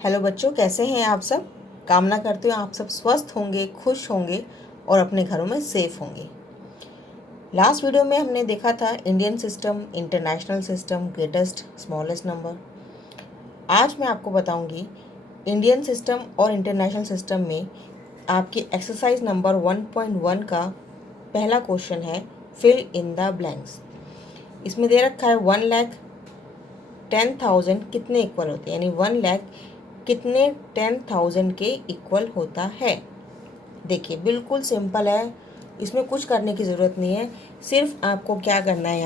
Hello बच्चों, कैसे हैं आप सब। कामना करती हूँ आप सब स्वस्थ होंगे, खुश होंगे और अपने घरों में सेफ होंगे। लास्ट वीडियो में हमने देखा था Indian system, international system, greatest smallest number. आज मैं आपको बताऊंगी इंडियन सिस्टम और इंटरनेशनल सिस्टम में आपकी एक्सरसाइज नंबर 1.1 का पहला क्वेश्चन है फिल इन द ब्लैंक्स। इसमें दे रखा है 1,10,000 कितने इक्वल होते हैं, यानी 1,00,000 कितने 10,000 के इक्वल होता है। देखिए बिल्कुल सिंपल है, इसमें कुछ करने की ज़रूरत नहीं है। सिर्फ आपको क्या करना है,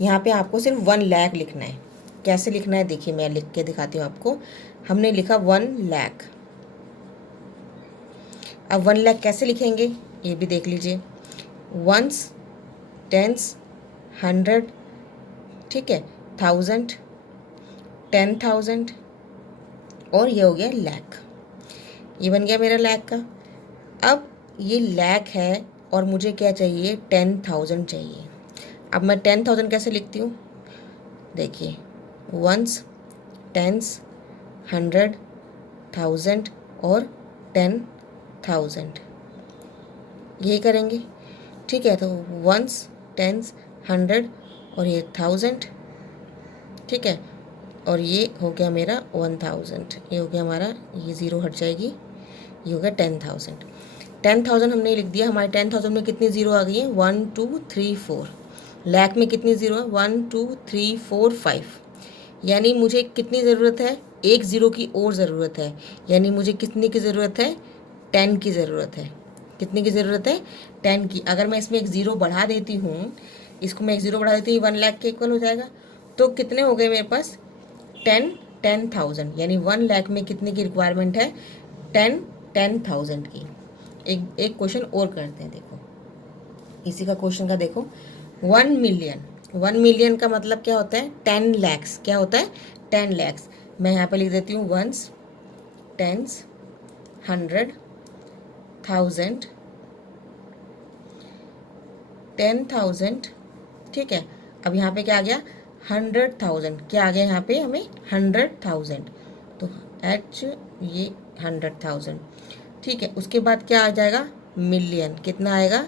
यहाँ पे आपको सिर्फ 1,00,000 लिखना है। कैसे लिखना है देखिए, मैं लिख के दिखाती हूँ आपको। हमने लिखा 1,00,000। अब 1,00,000 कैसे लिखेंगे ये भी देख लीजिए। वंस, टेंस, 100, ठीक है, 1,000, 10,000 और ये हो गया लाख। ये बन गया मेरा लाख का। अब ये लाख है और मुझे क्या चाहिए, 10,000 चाहिए। अब मैं 10,000 कैसे लिखती हूँ, देखिए वंस, टेंस, 100, 1,000 और 10,000, यही करेंगे। ठीक है, तो वंस, टेंस, 100 और ये 1,000, ठीक है, और ये हो गया मेरा 1,000। ये हो गया हमारा, ये ज़ीरो हट जाएगी, ये हो गया 10,000। 10,000 हमने लिख दिया। हमारे 10,000 में कितनी ज़ीरो आ गई है, 1 2 3 4। लाख में कितनी ज़ीरो है, 1 2 3 4 5। यानी मुझे कितनी ज़रूरत है, एक ज़ीरो की और ज़रूरत है। यानी मुझे कितनी की ज़रूरत है, 10 की ज़रूरत है। कितनी की ज़रूरत है, 10 की। अगर मैं इसमें एक ज़ीरो बढ़ा देती हूँ, इसको मैं एक ज़ीरो बढ़ा देती हूँ, 1,00,000 के इक्वल हो जाएगा। तो कितने हो गए मेरे पास, 10,000। यानी 1,00,000 में कितने की रिक्वायरमेंट है, 10,000 की। एक क्वेश्चन और करते हैं, देखो इसी का क्वेश्चन का देखो। 1,000,000, 1,000,000 का मतलब क्या होता है, 10 लैक्स। क्या होता है, 10 लैक्स। मैं यहाँ पे लिख देती हूँ वंस, टेंस, 100, 1,000, 10,000, ठीक है। अब यहाँ पे क्या आ गया, 100,000। क्या आ गया यहाँ पे हमें, 100,000। तो एच, ये 100,000, ठीक है। उसके बाद क्या आ जाएगा, मिलियन। कितना आएगा,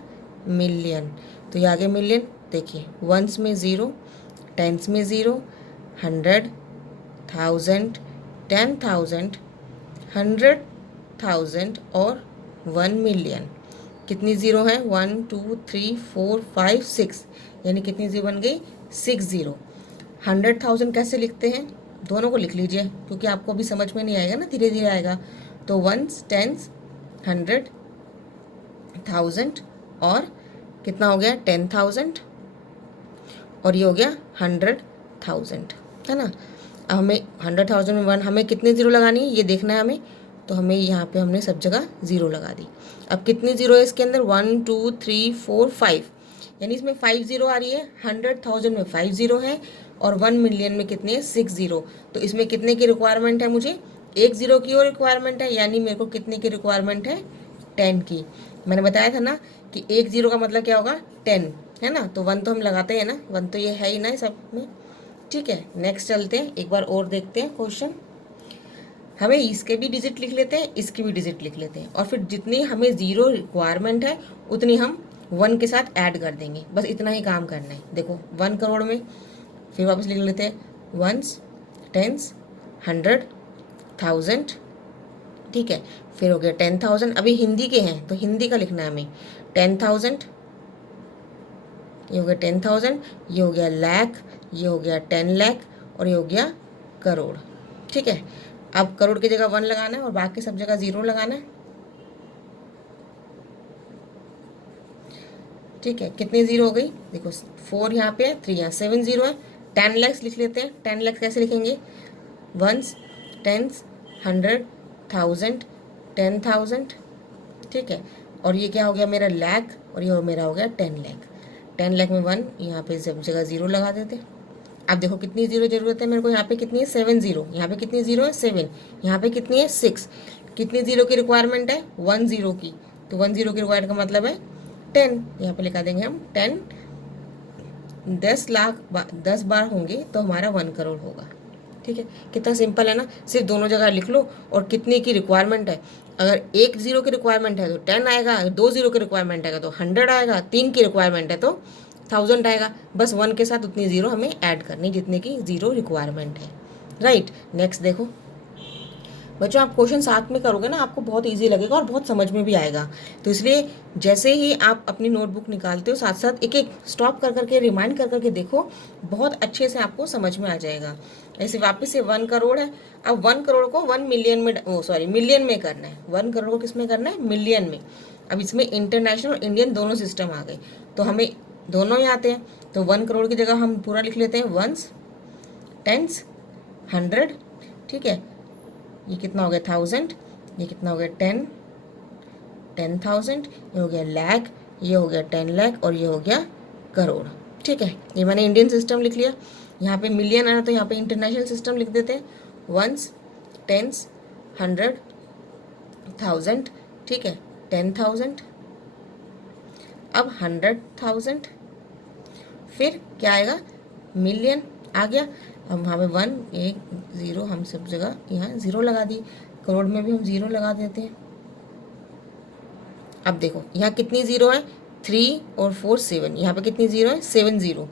मिलियन। तो ये आ गया मिलियन। देखिए वंस में ज़ीरो, टेंस में ज़ीरो, 100, 1,000, 10,000, 100,000 और 1,000,000। कितनी ज़ीरो है, 1 2 3 4 5 6। यानी कितनी ज़ीरो बन गई, 6 ज़ीरो। 100,000 कैसे लिखते हैं, दोनों को लिख लीजिए, क्योंकि आपको भी समझ में नहीं आएगा ना, धीरे धीरे आएगा। तो वंस, टेंस, 100, 1,000 और कितना हो गया, 10,000 और ये हो गया 100,000, है ना। अब हमें 100,000 में वन, हमें कितने ज़ीरो लगानी है ये देखना है हमें। तो हमें यहाँ पे हमने सब जगह ज़ीरो लगा दी। अब कितनी ज़ीरो है इसके अंदर, 1 2 3 4 5। यानी इसमें 5 ज़ीरो आ रही है। 100,000 में 5 ज़ीरो है और 1,000,000 में कितने है, 6 ज़ीरो। तो इसमें कितने की रिक्वायरमेंट है, मुझे एक ज़ीरो की और रिक्वायरमेंट है। यानी मेरे को कितने की रिक्वायरमेंट है, 10 की। मैंने बताया था ना कि एक ज़ीरो का मतलब क्या होगा, 10, है ना। तो 1 तो हम लगाते हैं ना, 1 तो ये है ही ना सब में। ठीक है, नेक्स्ट चलते हैं, एक बार और देखते हैं क्वेश्चन। हमें इसके भी डिजिट लिख लेते हैं, इसकी भी डिजिट लिख लेते हैं, और फिर जितनी हमें ज़ीरो रिक्वायरमेंट है उतनी हम 1 के साथ ऐड कर देंगे। बस इतना ही काम करना है। देखो 1 करोड़ में, फिर वापस लिख लेते हैं, वंस, टेंस, 100, 1,000, ठीक है। फिर हो गया 10,000। अभी हिंदी के हैं तो हिंदी का लिखना है हमें, 10,000, ये हो गया 10,000, ये हो गया लाख, ये हो गया 10 लाख और ये हो गया करोड़। ठीक है, अब करोड़ की जगह 1 लगाना है और बाकी सब जगह 0 लगाना है। ठीक है, कितनी ज़ीरो हो गई, देखो 4 यहाँ पे है, 3 यहाँ, 7 ज़ीरो है। 10 लैक्स लिख लेते हैं। 10 लैक्स कैसे लिखेंगे, वंस, टेंस, 100, 1,000, 10,000, ठीक है। और ये क्या हो गया मेरा लाख, और ये मेरा हो गया 10 लाख। 10 लाख में 1, यहाँ पे सब जगह 0 लगा देते। अब देखो कितनी ज़ीरो ज़रूरत है मेरे को, यहाँ पे कितनी है, 7 ज़ीरो। यहाँ पे कितनी ज़ीरो है, 7। यहाँ पे कितनी है, 6। कितनी ज़ीरो की रिक्वायरमेंट है, 1 ज़ीरो की। तो 1 ज़ीरो की रिक्वायरमेंट का मतलब है 10। यहाँ पे लिखा देंगे हम 10। 10 लाख 10 बार होंगे तो हमारा 1 करोड़ होगा। ठीक है, कितना सिंपल है ना। सिर्फ दोनों जगह लिख लो और कितने की रिक्वायरमेंट है। अगर 1 ज़ीरो की रिक्वायरमेंट है तो 10 आएगा, अगर 2 ज़ीरो की रिक्वायरमेंट है तो 100 आएगा, 3 की रिक्वायरमेंट है तो 1000 आएगा। बस 1 के साथ उतनी ज़ीरो हमें ऐड करनी जितने की ज़ीरो रिक्वायरमेंट है। राइट, नेक्स्ट देखो बच्चों, आप क्वेश्चन साथ में करोगे ना आपको बहुत इजी लगेगा और बहुत समझ में भी आएगा। तो इसलिए जैसे ही आप अपनी नोटबुक निकालते हो साथ साथ एक एक स्टॉप कर करके रिमाइंड कर करके देखो, बहुत अच्छे से आपको समझ में आ जाएगा। ऐसे वापस से 1 करोड़ है, अब 1 करोड़ को 1 मिलियन में मिलियन में करना है। 1 करोड़ को किस में करना है? मिलियन में। अब इसमें इंटरनेशनल और इंडियन दोनों सिस्टम आ गए, तो हमें दोनों ही आते हैं। तो 1 करोड़ की जगह हम पूरा लिख लेते हैं वंस, टेंस, 100, ठीक है। ये कितना हो गया 1000, ये कितना हो गया 10,000, ये हो गया लाख, ये हो गया 10 लाख और ये हो गया करोड़। ठीक है, ये मैंने इंडियन सिस्टम लिख लिया। यहाँ पे मिलियन आना तो यहाँ पे इंटरनेशनल सिस्टम लिख देते हैं, वंस, टेंस, 100, 1000, ठीक है, 10,000, अब 100,000, फिर क्या आएगा? मिलियन आ गया। हम वहाँ पे 1 1 0 हम सब जगह यहाँ 0 लगा दी, करोड़ में भी हम 0 लगा देते हैं। अब देखो यहाँ कितनी ज़ीरो है? 3 और 4 7, यहाँ पे कितनी ज़ीरो है? 7 ज़ीरो,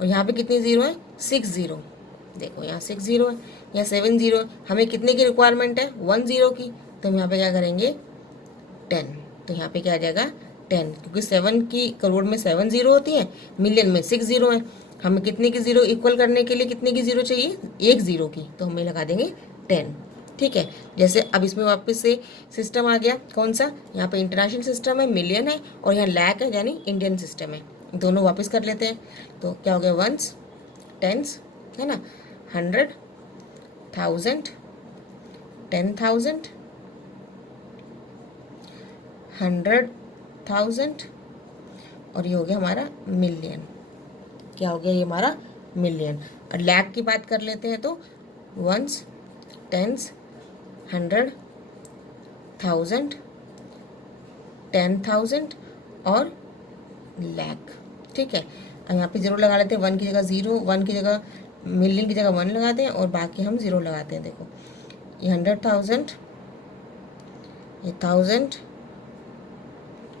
और यहाँ पे कितनी ज़ीरो है? 6 ज़ीरो। देखो यहाँ 6 ज़ीरो है, यहाँ 7 ज़ीरो है। हमें कितने की रिक्वायरमेंट है? 1 ज़ीरो की। तो हम यहाँ पे क्या करेंगे? 10। तो यहाँ पे क्या आ जाएगा? 10, क्योंकि 7 की करोड़ में 7 ज़ीरो होती है, मिलियन में 6 ज़ीरो है। हमें कितने की ज़ीरो इक्वल करने के लिए कितने की ज़ीरो चाहिए? 1 ज़ीरो की, तो हमें लगा देंगे 10। ठीक है, जैसे अब इसमें वापस से सिस्टम आ गया, कौन सा? यहाँ पे इंटरनेशनल सिस्टम है, मिलियन है, और यहाँ लाख है यानी इंडियन सिस्टम है। दोनों वापस कर लेते हैं। तो क्या हो गया? वंस, टेंस, है ना, 100, 1000, 10,000, 100,000, और ये हो गया हमारा मिलियन। क्या हो गया? ये हमारा मिलियन। और लाख की बात कर लेते हैं तो वंस, टेंस, 100, 1000, 10,000 और लाख। ठीक है, अब यहाँ पे ज़ीरो लगा लेते हैं, 1 की जगह 0, 1 की जगह मिलियन की जगह 1 लगाते हैं और बाकी हम 0 लगाते हैं। देखो ये 100,000, ये 1000,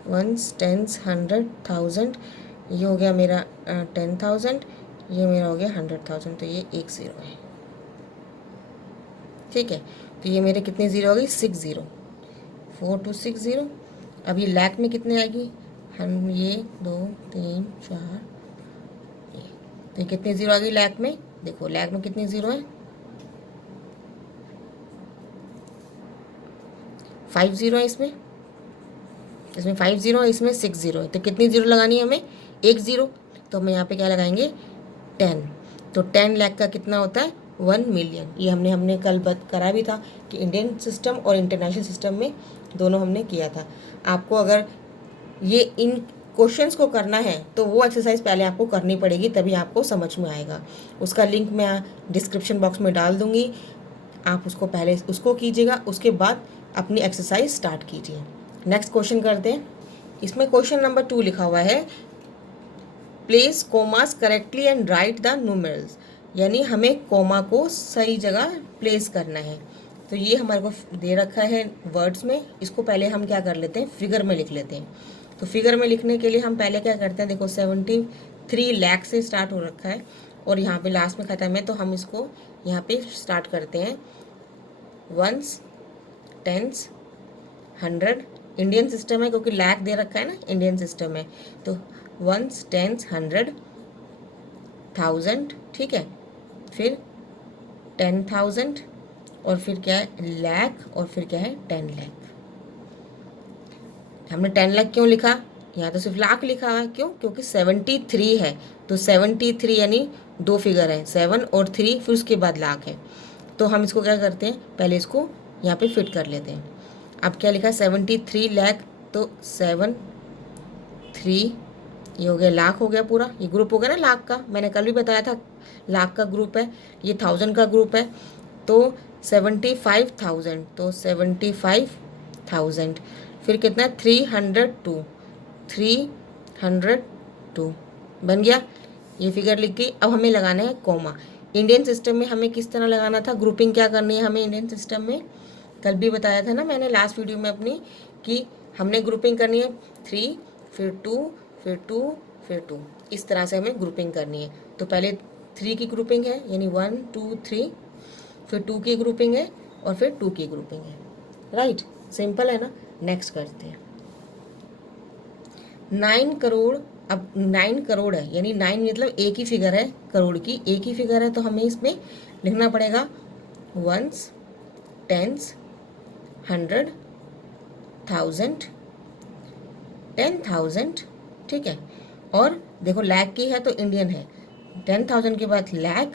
वंस, टेंस, 100, 1000, ये हो गया मेरा 10,000, ये मेरा हो गया 100,000, तो ये 1 ज़ीरो है। ठीक है, तो ये मेरे कितने ज़ीरो हो गई? 6 ज़ीरो, 4 to 6 ज़ीरो। अब ये लाख में कितने आएगी? हम ये 2 3 4, तो ये कितनी ज़ीरो आ गई लाख में? देखो लाख में कितनी ज़ीरो है? 5 ज़ीरो है इसमें 5 ज़ीरो है, इसमें 6 ज़ीरो है। तो कितनी ज़ीरो लगानी है हमें? 1 ज़ीरो। तो हम यहाँ पे क्या लगाएंगे? 10। तो 10 लाख का कितना होता है? 1 मिलियन। ये हमने कल करा भी था कि इंडियन सिस्टम और इंटरनेशनल सिस्टम में दोनों हमने किया था। आपको अगर ये इन क्वेश्चंस को करना है तो वो एक्सरसाइज पहले आपको करनी पड़ेगी, तभी आपको समझ में आएगा। उसका लिंक मैं डिस्क्रिप्शन बॉक्स में डाल दूँगी, आप उसको पहले उसको कीजिएगा, उसके बाद अपनी एक्सरसाइज स्टार्ट कीजिए। नेक्स्ट क्वेश्चन करते हैं। इसमें क्वेश्चन नंबर 2 लिखा हुआ है, place commas correctly and write the numerals, यानी हमें कोमा को सही जगह प्लेस करना है। तो ये हमारे को दे रखा है वर्ड्स में, इसको पहले हम क्या कर लेते हैं? फिगर में लिख लेते हैं। तो फिगर में लिखने के लिए हम पहले क्या करते हैं? देखो 73 लाख से स्टार्ट हो रखा है और यहाँ पे लास्ट में ख़त्म है, तो हम इसको यहाँ पे स्टार्ट करते हैं। वंस, टेंस, 100, इंडियन सिस्टम है क्योंकि लाख दे रखा है ना, इंडियन सिस्टम है। तो वंस, टेंस, 100, 1000, ठीक है, फिर 10,000, और फिर क्या है? लाख, और फिर क्या है? 10 लाख। हमने 10 लाख क्यों लिखा? यहाँ तो सिर्फ लाख लिखा हुआ है, क्यों? क्योंकि 73 है, तो 73 यानी 2 फिगर है, 7 और 3, फिर उसके बाद लाख है। तो हम इसको क्या करते हैं? पहले इसको यहाँ पे फिट कर लेते हैं। अब क्या लिखा है? 73 लाख, तो 7 3, ये हो गया लाख, हो गया पूरा, ये ग्रुप हो गया ना लाख का, मैंने कल भी बताया था लाख का ग्रुप है, ये 1000 का ग्रुप है। तो 75,000, तो 75,000, फिर कितना? 302, 302 बन गया, ये फिगर लिख गई। अब हमें लगाना है कोमा। इंडियन सिस्टम में हमें किस तरह लगाना था, ग्रुपिंग क्या करनी है हमें इंडियन सिस्टम में, कल भी बताया था ना मैंने लास्ट वीडियो में अपनी, कि हमने ग्रुपिंग करनी है 3 फिर 2 फिर 2 फिर 2, इस तरह से हमें ग्रुपिंग करनी है। तो पहले 3 की ग्रुपिंग है यानी 1 2 3, फिर 2 की ग्रुपिंग है और फिर 2 की ग्रुपिंग है। राइट, सिंपल है ना। नेक्स्ट करते हैं 9 करोड़। अब 9 करोड़ है यानी 9 मतलब एक ही फिगर है, करोड़ की एक ही फिगर है, तो हमें इसमें लिखना पड़ेगा वंस, टेंस, 100, 1000, 10,000। ठीक है, और देखो लाख की है तो इंडियन है, 10,000 के बाद लाख,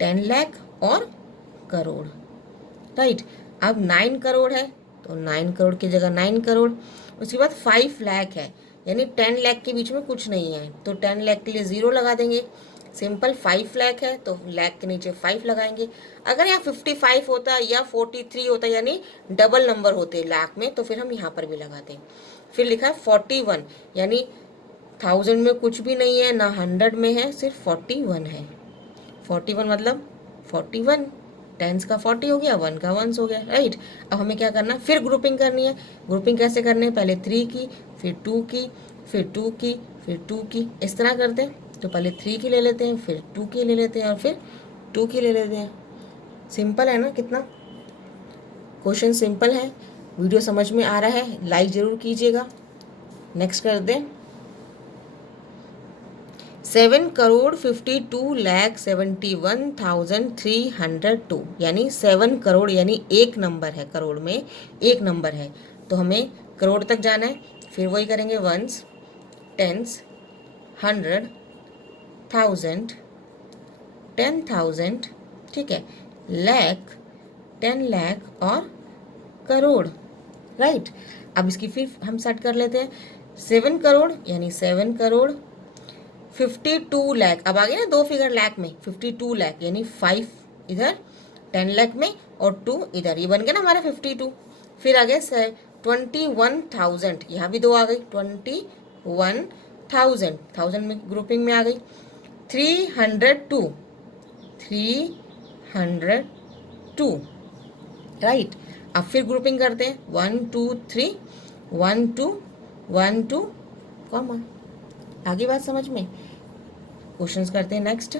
10 लाख और करोड़। राइट, अब 9 करोड़ है तो 9 करोड़ की जगह 9 करोड़, उसके बाद 5 लाख है यानी 10 लाख के बीच में कुछ नहीं है, तो 10 लाख के लिए 0 लगा देंगे। सिंपल, 5 लाख है तो लाख के नीचे 5 लगाएंगे। अगर यहाँ 55 होता या 43 होता यानी डबल नंबर होते लाख में, तो फिर हम यहाँ पर भी लगाते। फिर लिखा है 41 यानी 1000 में कुछ भी नहीं है ना 100 में है, सिर्फ 41 है। 41 मतलब 41, टेंस का 40 हो गया, 1 का 1 हो गया। राइट, अब हमें क्या करना है, फिर ग्रुपिंग करनी है। ग्रुपिंग कैसे करनी है, पहले 3 की, फिर 2 की, फिर 2 की, फिर 2 की, इस तरह करते हैं। तो पहले 3 की ले लेते हैं, फिर 2 की ले लेते हैं और फिर 2 की ले लेते हैं। सिंपल है ना, कितना क्वेश्चन सिंपल है। वीडियो समझ में आ रहा है, लाइक ज़रूर कीजिएगा। नेक्स्ट कर दें 7,52,71,302 यानी 7 करोड़ यानी एक नंबर है, करोड़ में एक नंबर है, तो हमें करोड़ तक जाना है। फिर वही करेंगे वंस, टेंस, 100, 1000, 10,000। ठीक है, लाख, 10 लाख और करोड़। राइट, अब इसकी फिर हम सेट कर लेते हैं। 7 करोड़ यानी 7 करोड़, 52 लाख, अब आ गया ना दो फिगर लाख में, 52 लाख यानी 5 इधर 10 लाख में और 2 इधर, ये बन गया ना हमारा 52। फिर आ गया 21,000, यहाँ भी 2 आ गई, 21,000, 1000 में ग्रुपिंग में आ गई। 302, 302। राइट, अब फिर ग्रुपिंग करते हैं 1 2 3, 1 2 1 2 कॉमा। आगे बात समझ में, क्वेश्चंस करते हैं नेक्स्ट।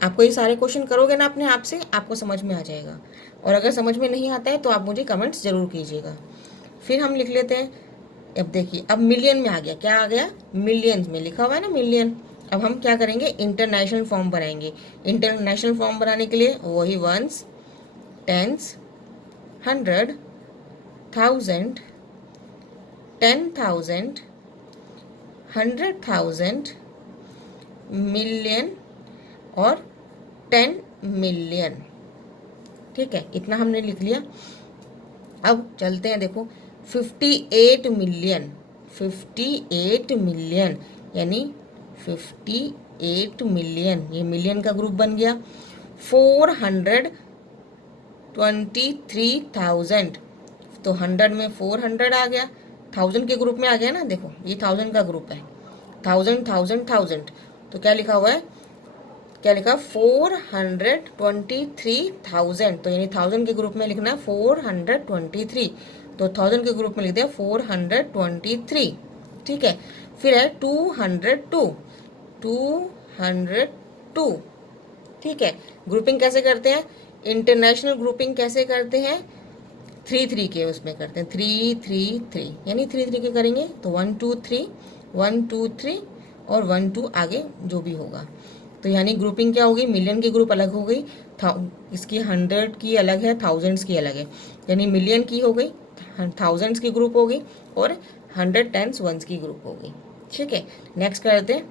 आपको ये सारे क्वेश्चन करोगे ना अपने आप से, आपको समझ में आ जाएगा, और अगर समझ में नहीं आता है तो आप मुझे कमेंट्स जरूर कीजिएगा। फिर हम लिख लेते हैं, अब देखिए अब मिलियन में आ गया, क्या आ गया, मिलियंस में लिखा हुआ है ना मिलियन। अब हम क्या करेंगे, इंटरनेशनल फॉर्म बनाएंगे। इंटरनेशनल फॉर्म बनाने के लिए वही वंस, टेंस, 100, 1000, 10,000, 100,000, मिलियन और 10 मिलियन। ठीक है, इतना हमने लिख लिया। अब चलते हैं, देखो 58 मिलियन, 58 मिलियन यानी 58 मिलियन, ये मिलियन का ग्रुप बन गया। 423,000, तो 100 में 400 आ गया, 1000 के ग्रुप में आ गया ना, देखो ये 1000 का ग्रुप है, 1000 1000 1000, तो क्या लिखा हुआ है, क्या लिखा, 423,000, तो यानी 1000 के ग्रुप में लिखना है 423, तो 1000 के ग्रुप में लिख दिया 423। ठीक है, फिर है 202, 202। ठीक है, ग्रुपिंग कैसे करते हैं, इंटरनेशनल ग्रुपिंग कैसे करते हैं, 3 3 के उसमें करते हैं, 3 3 3 यानी 3 3 के करेंगे, तो 1 2 3, 1 2 3 और 1 2 आगे जो भी होगा। तो यानी ग्रुपिंग क्या होगी, मिलियन की ग्रुप अलग हो गई, इसकी 100 की अलग है, थाउजेंड्स की अलग है, यानी मिलियन की हो गई, थाउजेंड्स की ग्रुप हो गई और 100 10s 1s की ग्रुप हो गई। ठीक है, नेक्स्ट करते हैं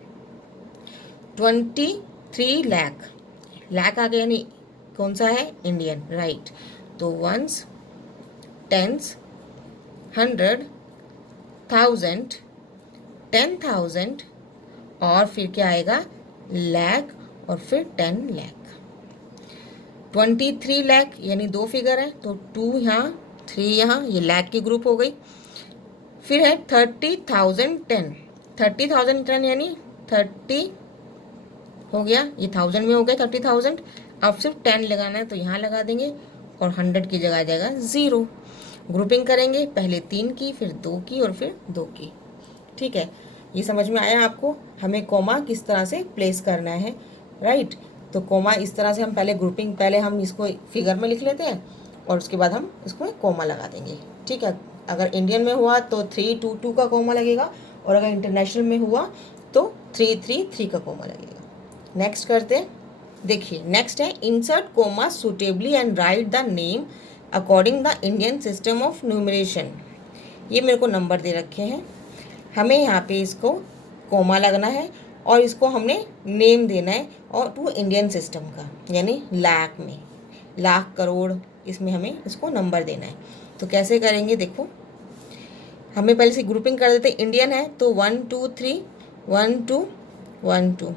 23 लाख, लाख आ गया यानी कौन सा है, इंडियन। राइट, तो 1s, 10s, 100, 1000, 10,000 और फिर क्या आएगा, लाख और फिर 10 लाख। 23 लाख यानी 2 फिगर है, तो 2 यहाँ 3 यहाँ, ये लाख की ग्रुप हो गई। फिर है 30,010, 30,010 यानी 30 हो गया, ये 1000 में हो गया 30,000। अब सिर्फ 10 लगाना है तो यहाँ लगा देंगे और 100 की जगह आ जाएगा 0। ग्रुपिंग करेंगे, पहले 3 की, फिर 2 की और फिर 2 की। ठीक है, ये समझ में आया आपको हमें कोमा किस तरह से प्लेस करना है, राइट। तो कोमा इस तरह से हम पहले ग्रुपिंग, पहले हम इसको फिगर में लिख लेते हैं और उसके बाद हम इसको कोमा लगा देंगे। ठीक है, अगर इंडियन में हुआ तो 322 का कोमा लगेगा और अगर इंटरनेशनल में हुआ तो 333 का कोमा लगेगा। नेक्स्ट करते हैं, देखिए नेक्स्ट है insert comma suitably and write the name according the Indian system of numeration. ये मेरे को नंबर दे रखे हैं, हमें यहाँ पे इसको कोमा लगना है और इसको हमने नेम देना है और टू इंडियन सिस्टम का, यानी लाख में, लाख करोड़, इसमें हमें इसको नंबर देना है। तो कैसे करेंगे देखो, हमें पहले से ग्रुपिंग कर देते, इंडियन है तो 1 2 3 1 2 1 2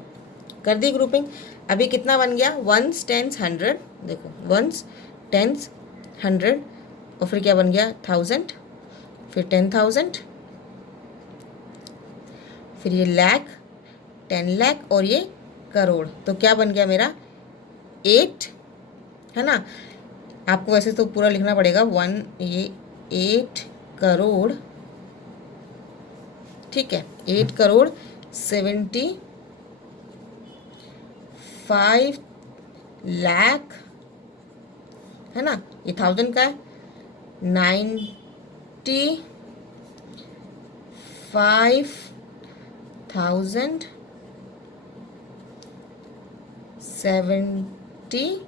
कर दी ग्रुपिंग। अभी कितना बन गया, 1s 10s 100, देखो 1s 10s 100 और फिर क्या बन गया 1000, फिर 10,000, फिर ये लाख, 10 लाख और ये करोड़। तो क्या बन गया मेरा 8, है ना। आपको वैसे तो पूरा लिखना पड़ेगा 1, ये 8 करोड़, ठीक है, 8 करोड़ 75 लाख, है ना। ये 1000 का है, 95,000 70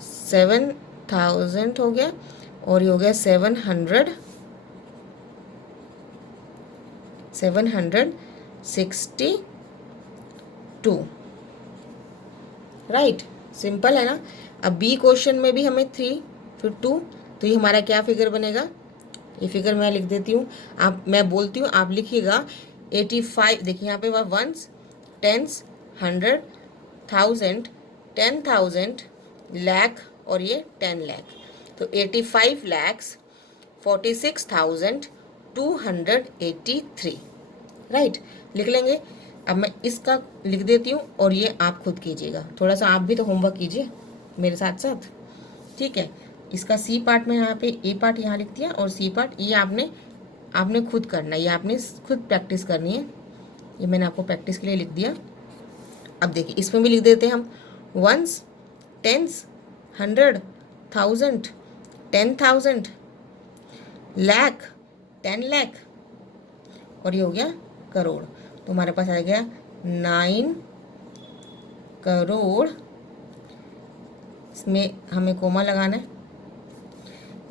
7,000 हो गया और ये हो गया 762, राइट। सिंपल है ना। अब बी क्वेश्चन में भी हमें 3 फिर 2, तो ये हमारा क्या फिगर बनेगा, ये फिगर मैं लिख देती हूँ, आप, मैं बोलती हूँ आप लिखिएगा 85। देखिए यहाँ पे 1s 10s 100 1000 10,000 लाख और ये 10 लाख, तो 85,46,283, राइट। लिख लेंगे। अब मैं इसका लिख देती हूँ और ये आप खुद कीजिएगा, थोड़ा सा आप भी तो होमवर्क कीजिए मेरे साथ साथ, ठीक है। इसका सी पार्ट में यहाँ पे, ए पार्ट यहाँ लिख दिया और सी पार्ट ये आपने खुद करना है, ये आपने खुद प्रैक्टिस करनी है। ये मैंने आपको प्रैक्टिस के लिए लिख दिया। अब देखिए इसमें भी लिख देते हैं हम 1s 10s 100 1000 10,000 लाख 10 लाख और ये हो गया करोड़। तो हमारे पास आ गया 9 करोड़, इसमें हमें कोमा लगाना है,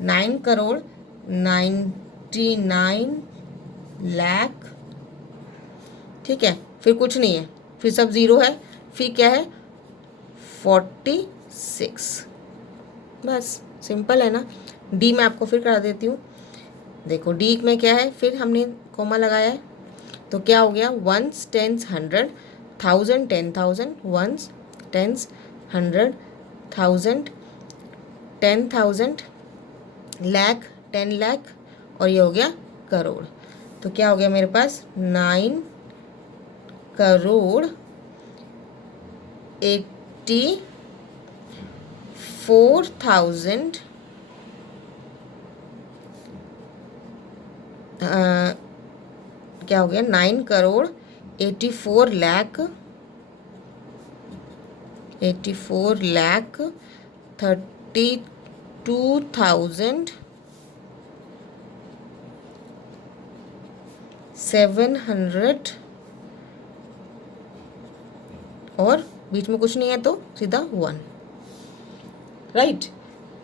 9 करोड़ 99 लाख, ठीक है। फिर कुछ नहीं है, फिर सब ज़ीरो है, फिर क्या है 46, बस सिंपल है ना। डी में आपको फिर करा देती हूँ, देखो डी में क्या है, फिर हमने कोमा लगाया है तो क्या हो गया 1s 10s 100 1000 10,000 1s 10s 100 1000 10,000 lakh 10 lakh और ये हो गया करोड़। तो क्या हो गया मेरे पास 9 करोड़ 84,000 क्या हो गया 9 करोड़ 84 लाख 32,700 और बीच में कुछ नहीं है तो सीधा 1, राइट।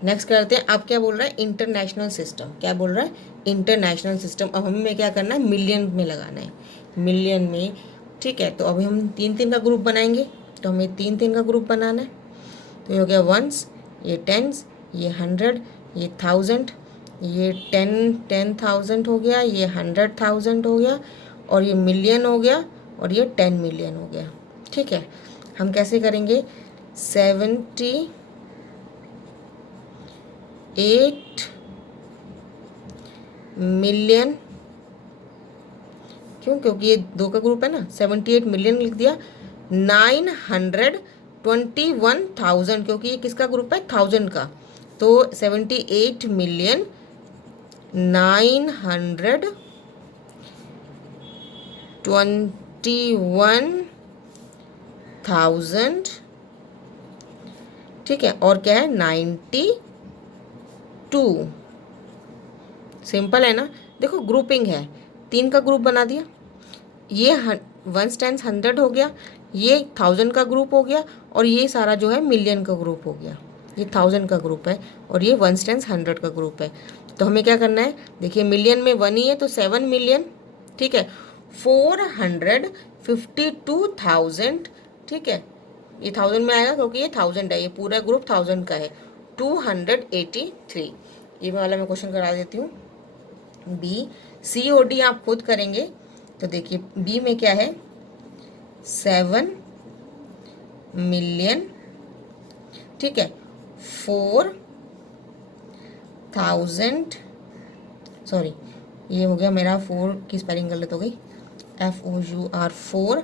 नेक्स्ट करते हैं। अब क्या बोल रहा है इंटरनेशनल सिस्टम, क्या बोल रहा है इंटरनेशनल सिस्टम। अब हमें क्या करना है, मिलियन में लगाना है, मिलियन में, ठीक है। तो अभी हम 3-3 का ग्रुप बनाएंगे, तो हमें 3-3 का ग्रुप बनाना है। तो ये हो गया 1s, ये 10s, ये 100, ये 1000, ये 10,000 हो गया, ये 100,000 हो गया और ये मिलियन हो गया और ये 10 मिलियन हो गया, ठीक है। हम कैसे करेंगे 78 मिलियन, क्यों, क्योंकि ये 2 का ग्रुप है ना, 78 मिलियन लिख दिया 921,000, क्योंकि ये किसका ग्रुप है, 1000 का, तो 78,921,000, ठीक है, और क्या है 92। सिंपल है ना। देखो ग्रुपिंग है, 3 का ग्रुप बना दिया, ये 1 टाइम्स 100 हो गया, ये 1000 का ग्रुप हो गया, और ये सारा जो है मिलियन का ग्रुप हो गया। ये 1000 का ग्रुप है और ये 1 टाइम्स 100 का ग्रुप है। तो हमें क्या करना है, देखिए मिलियन में 1 ही है तो 7 मिलियन, ठीक है, 452,000, ठीक है, ये 1000 में आएगा क्योंकि ये 1000 है, ये पूरा ग्रुप 1000 का है, 283। ये वाला मैं क्वेश्चन करा देती हूँ। बी, COD आप खुद करेंगे, तो देखिए बी में क्या है, 7 मिलियन, ठीक है, 4,000, सॉरी ये हो गया मेरा 4 की स्पेलिंग गलत हो गई, FOUR,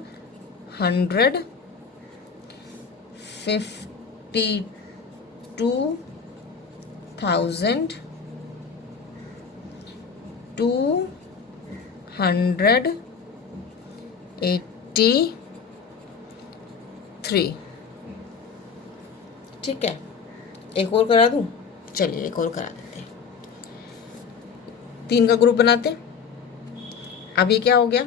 452,283, ठीक है। एक और करा दूं, चलिए एक और करा देते हैं। 3 का ग्रुप बनाते हैं। अब ये क्या हो गया,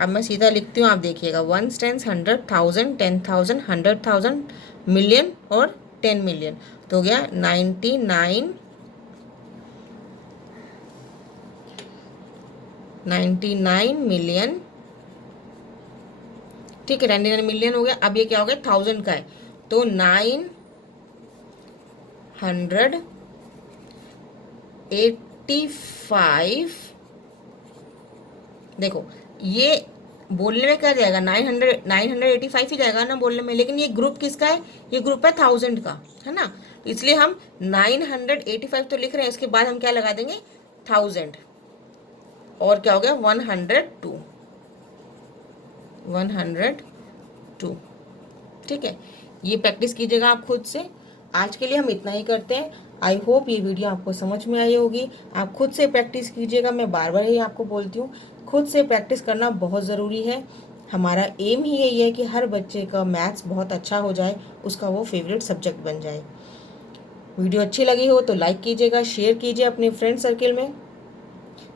अब मैं सीधा लिखती हूँ, आप देखिएगा 1 टाइम्स 100, 1000, 10,000, 100,000, मिलियन और 10 मिलियन, तो हो गया 99 मिलियन, ठीक है, 99 मिलियन हो गया। अब ये क्या हो गया, 1000 का है, तो 985, देखो ये बोलने में क्या जाएगा, 985 ही जाएगा ना बोलने में, लेकिन ये ग्रुप किसका है, ये ग्रुप है 1000 का, है ना, इसलिए हम 985 तो लिख रहे हैं, इसके बाद हम क्या लगा देंगे 1000, और क्या हो गया 102, ठीक है। ये प्रैक्टिस कीजिएगा आप खुद से। आज के लिए हम इतना ही करते हैं। आई होप ये वीडियो आपको समझ में आई होगी। आप खुद से प्रैक्टिस कीजिएगा, मैं बार बार ही आपको बोलती हूँ, खुद से प्रैक्टिस करना बहुत ज़रूरी है। हमारा एम ही यही है कि हर बच्चे का मैथ्स बहुत अच्छा हो जाए, उसका वो फेवरेट सब्जेक्ट बन जाए। वीडियो अच्छी लगी हो तो लाइक कीजिएगा, शेयर कीजिए अपने फ्रेंड सर्किल में,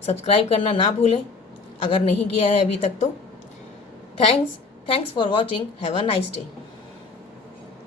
सब्सक्राइब करना ना भूलें अगर नहीं किया है अभी तक तो। Thanks for watching, have a nice day.